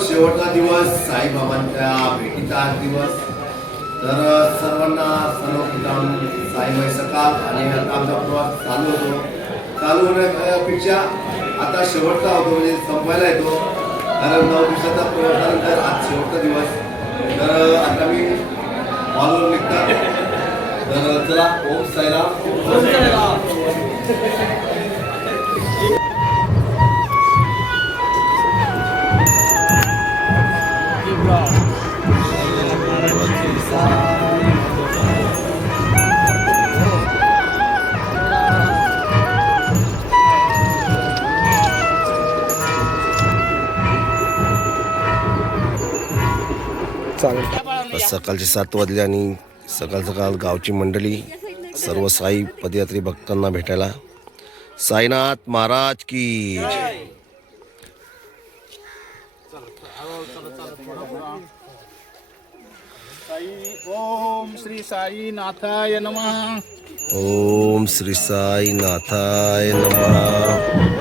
शेवटचा दिवस. साईबाबांच्या भेटीचा आज दिवस. तर सर्वांना सर्वप्रथम साईबाई सकाळ आणि आता आमचा प्रवास चालू होतो. चालू होण्यापेक्षा आता शेवटचा होतो म्हणजे संपायला येतो. कारण नऊ दिवसाचा प्रवासानंतर आज शेवटचा दिवस. तर आता मी हॉलवर निघतात तर चला ओम साईराम. ओम साईराम. सकाळचे सात वाजले आणि सकाळ सकाळ गावची मंडळी सर्व साई पदयात्री भक्तांना भेटायला. साईनाथ महाराज की साई ओम श्री साई नाथाय नमः। ओम श्री साई नाथाय नमः।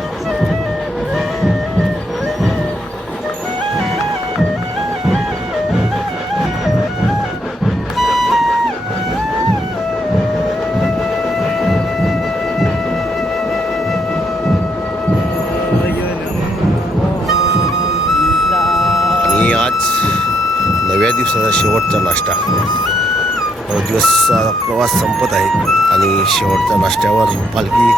नव्या दिवसाचा शेवटचा नाश्ता. नऊ दिवसचा प्रवास संपत आहे आणि शेवटच्या नाश्त्यावर पालखी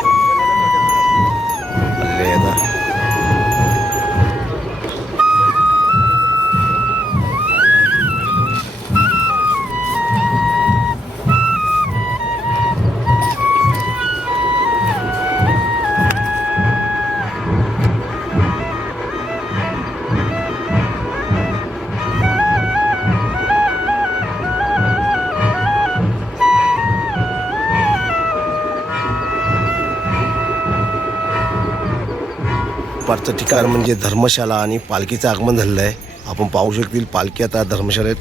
दुपारचं ठिकाण म्हणजे धर्मशाला आणि पालखीचं आगमन झालेलं आहे आपण पाहू शकतील पालखी आता धर्मशाळेत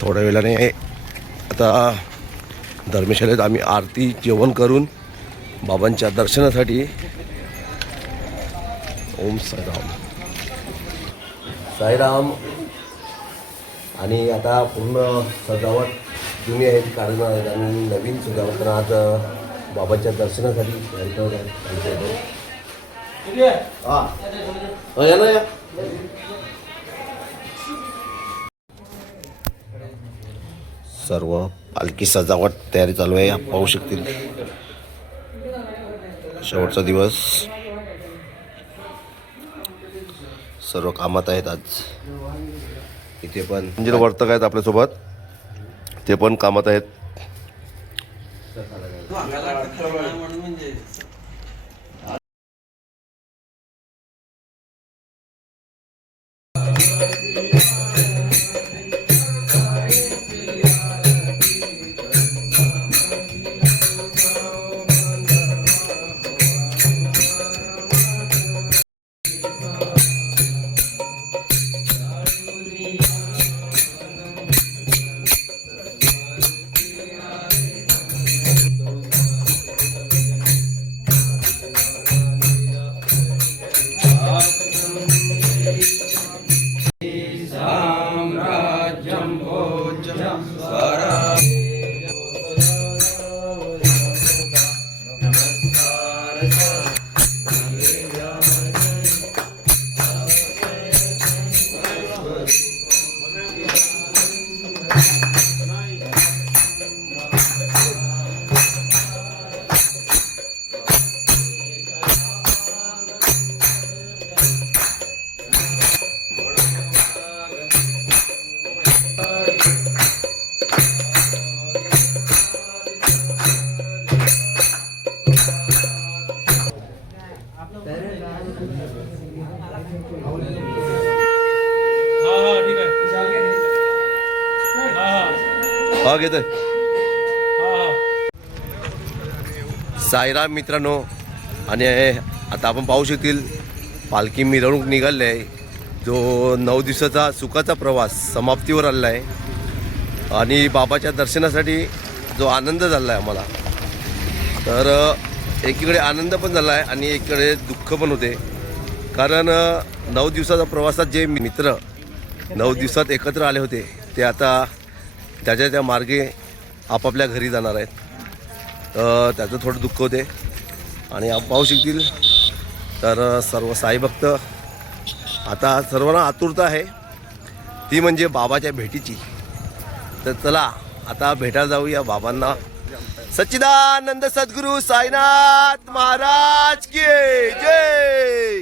थोड्या वेळाने आता धर्मशाळेत आम्ही आरती जेवण करून बाबांच्या दर्शनासाठी ओम साईराम. साईराम. आणि आता पूर्ण सजावट जुनी आहे आहेत कारण नवीन सजावट आज बाबांच्या दर्शनासाठी हा. या ना या. सर्व पालखी सजावट तयारी चालू आहे. पाहू शकतील. शेवटचा दिवस. सर्व कामात आहेत आज. इथे पण म्हणजे वर्तक आहेत आपल्यासोबत. ते पण कामात आहेत. 十二 हा हा साईराम मित्रांनो आणि आता आपण पाहू शकतील पालखी मिरवणूक निघाली आहे जो नऊ दिवसाचा सुखाचा प्रवास समाप्तीवर आलेला आहे आणि बाबाच्या दर्शनासाठी जो आनंद झाला आहे आम्हाला. तर एकीकडे आनंद पण झाला आहे आणि एकीकडे दुःख पण होते. कारण नऊ दिवसाच्या प्रवासात जे मित्र नऊ दिवसात एकत्र आले होते ते आता त्याच्या त्या मार्गे आपापल्या घरी जाणार आहेत. त्याचं थोडं दुःख होते. आणि आप पाहू शकतील तर सर्व साईभक्त आता सर्वांना आतुरता आहे. ती म्हणजे बाबाच्या भेटीची. तर चला आता भेटायला जाऊया बाबांना. सच्चिदानंद सद्गुरु साईनाथ महाराज के जय!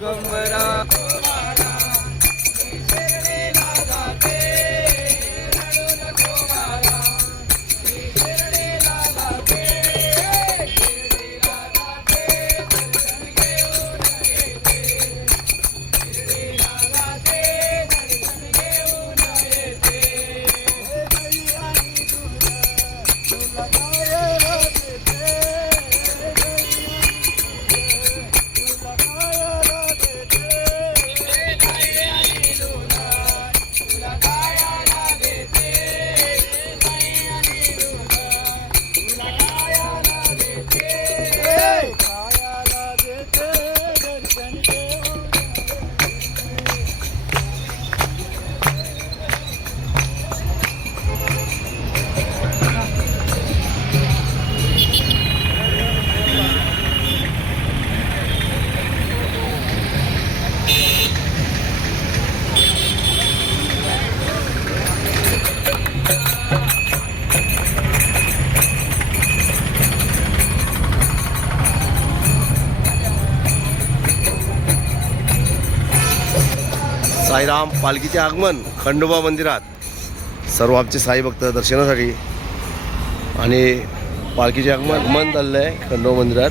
个 साईराम पालखीचे आगमन खंडोबा मंदिरात. सर्व आमचे साई भक्त दर्शनासाठी. आणि पालखीचे आगमन आगमन चाललं आहे खंडोबा मंदिरात.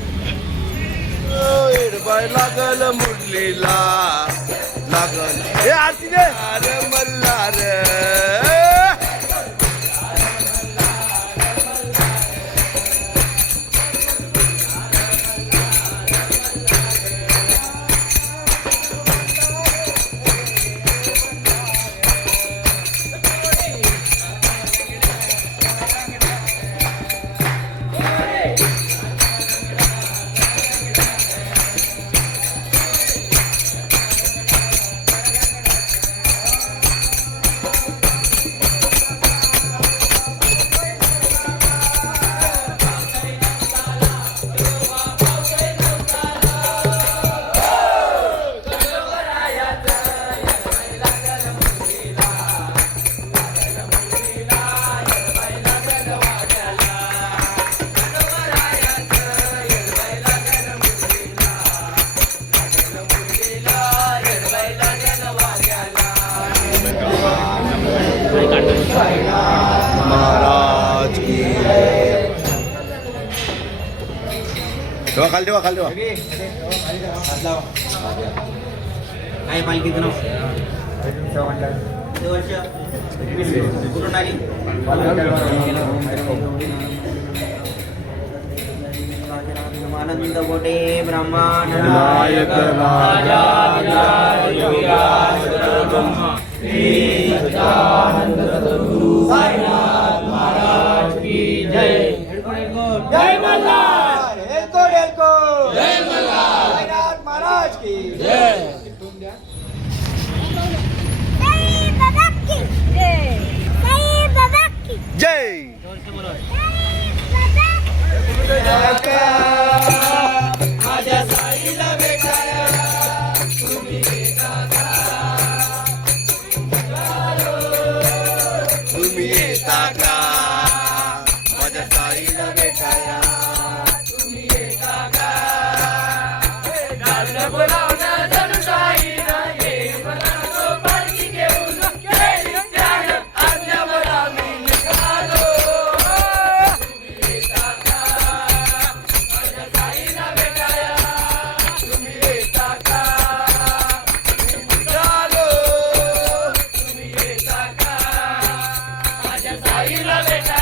लागल मुरलीला लागल हे आरती मल्हार. ठेवा खाली ठेवा. खाली ठेवा काय पालखीचं नाव? किती वर्ष. कुठून आली? आनंद गोटे ब्राह्मण. नायक राजा साई बाबा की जय. Sai Baba ahí la deja.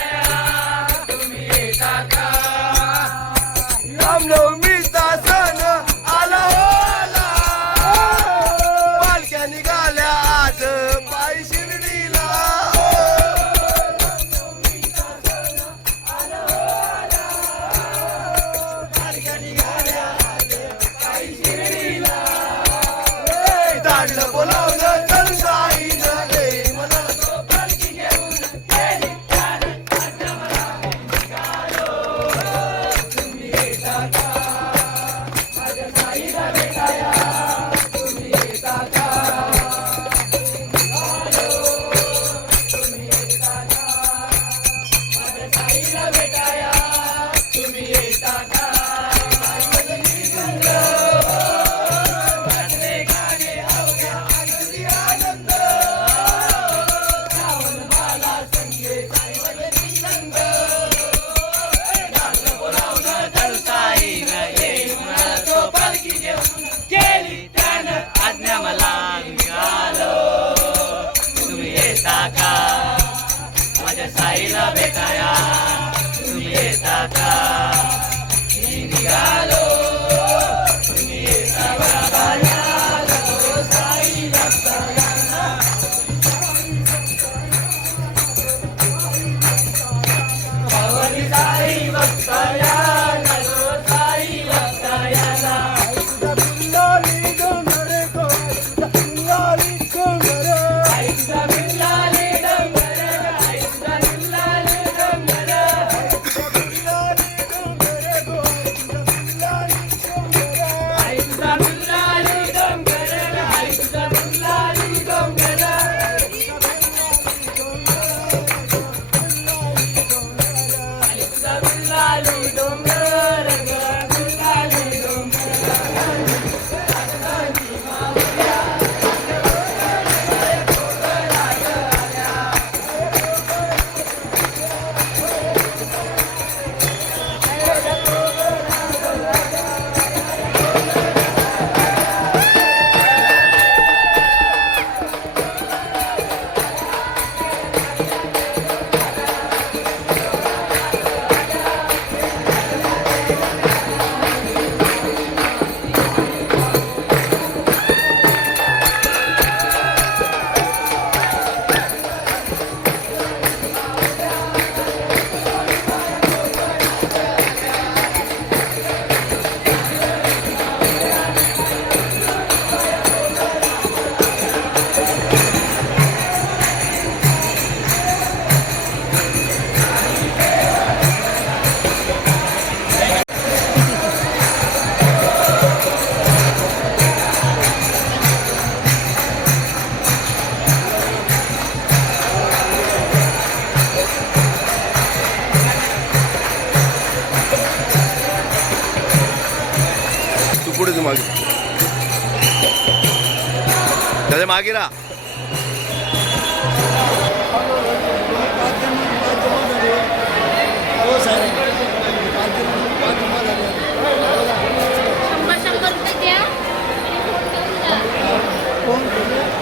માગી. દાદા માગી રા. સાહેબ